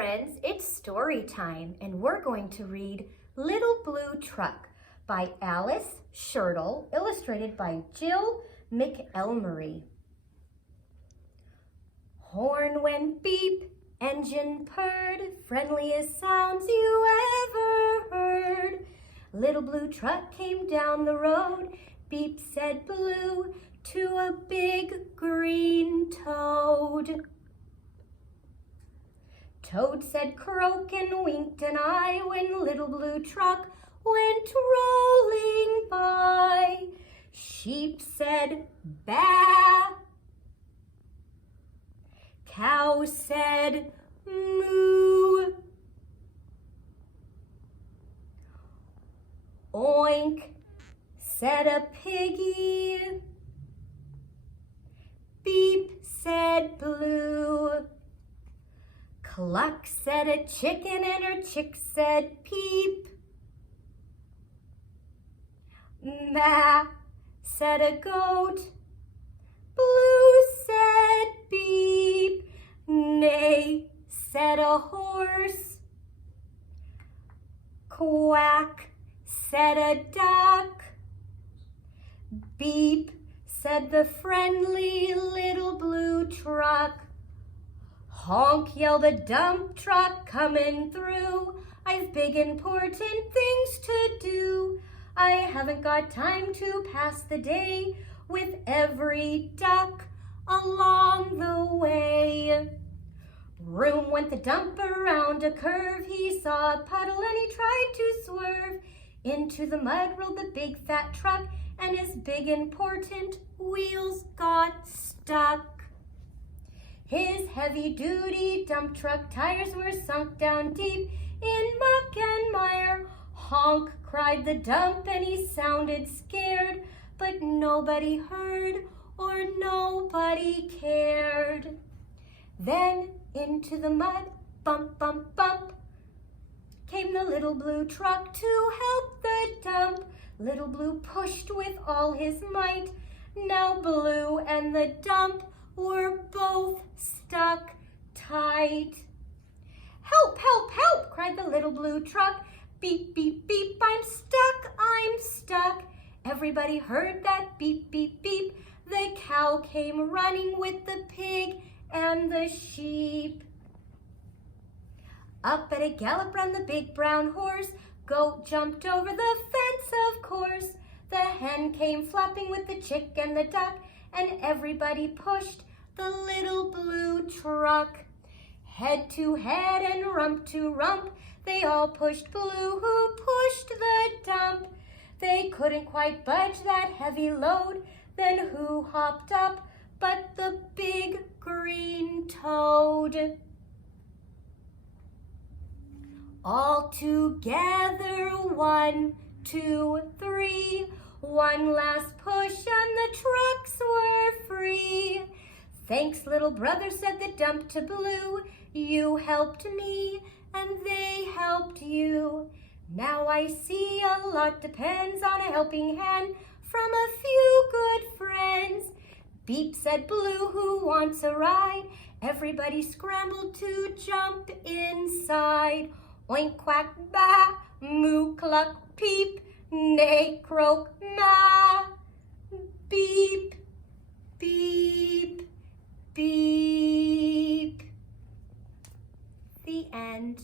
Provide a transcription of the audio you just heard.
friends, it's story time, and we're going to read Little Blue Truck by Alice Schertle, illustrated by Jill McElmurray. Horn went beep, engine purred, friendliest sounds you ever heard. Little Blue Truck came down the road, beep said blue to a big green toad. Toad said croak and winked an eye when Little Blue Truck went rolling by. Sheep said baa. Cow said moo. Oink, said a piggy. Beep, said blue. Cluck, said a chicken, and her chick said peep. Ma, said a goat. Blue said beep. Neigh, said a horse. Quack, said a duck. Beep, said the friendly Little Blue Truck. Honk, yelled a dump truck coming through. I've big important things to do. I haven't got time to pass the day with every duck along the way. Room went the dump around a curve. He saw a puddle and he tried to swerve. Into the mud rolled the big fat truck, and his big important wheels got stuck. His heavy-duty dump truck tires were sunk down deep in muck and mire. Honk, cried the dump, and he sounded scared, but nobody heard or nobody cared. Then into the mud, bump, bump, bump, came the Little Blue Truck to help the dump. Little Blue pushed with all his might. Now Blue and the dump were both stuck tight. Help, help, help, cried the Little Blue Truck. Beep, beep, beep, I'm stuck, I'm stuck. Everybody heard that beep, beep, beep. The cow came running with the pig and the sheep. Up at a gallop ran the big brown horse. Goat jumped over the fence, of course. The hen came flapping with the chick and the duck, and everybody pushed the Little Blue Truck. Head to head and rump to rump, they all pushed Blue, who pushed the dump. They couldn't quite budge that heavy load. Then who hopped up but the big green toad? All together, 1, 2, 3. One last push and the trucks were free. Thanks, little brother, said the dump to Blue. You helped me and they helped you. Now I see a lot depends on a helping hand from a few good friends. Beep, said Blue, who wants a ride? Everybody scrambled to jump inside. Oink, quack, ba, moo, cluck, peep, neigh, croak, ma, beep, beep, beep. The end.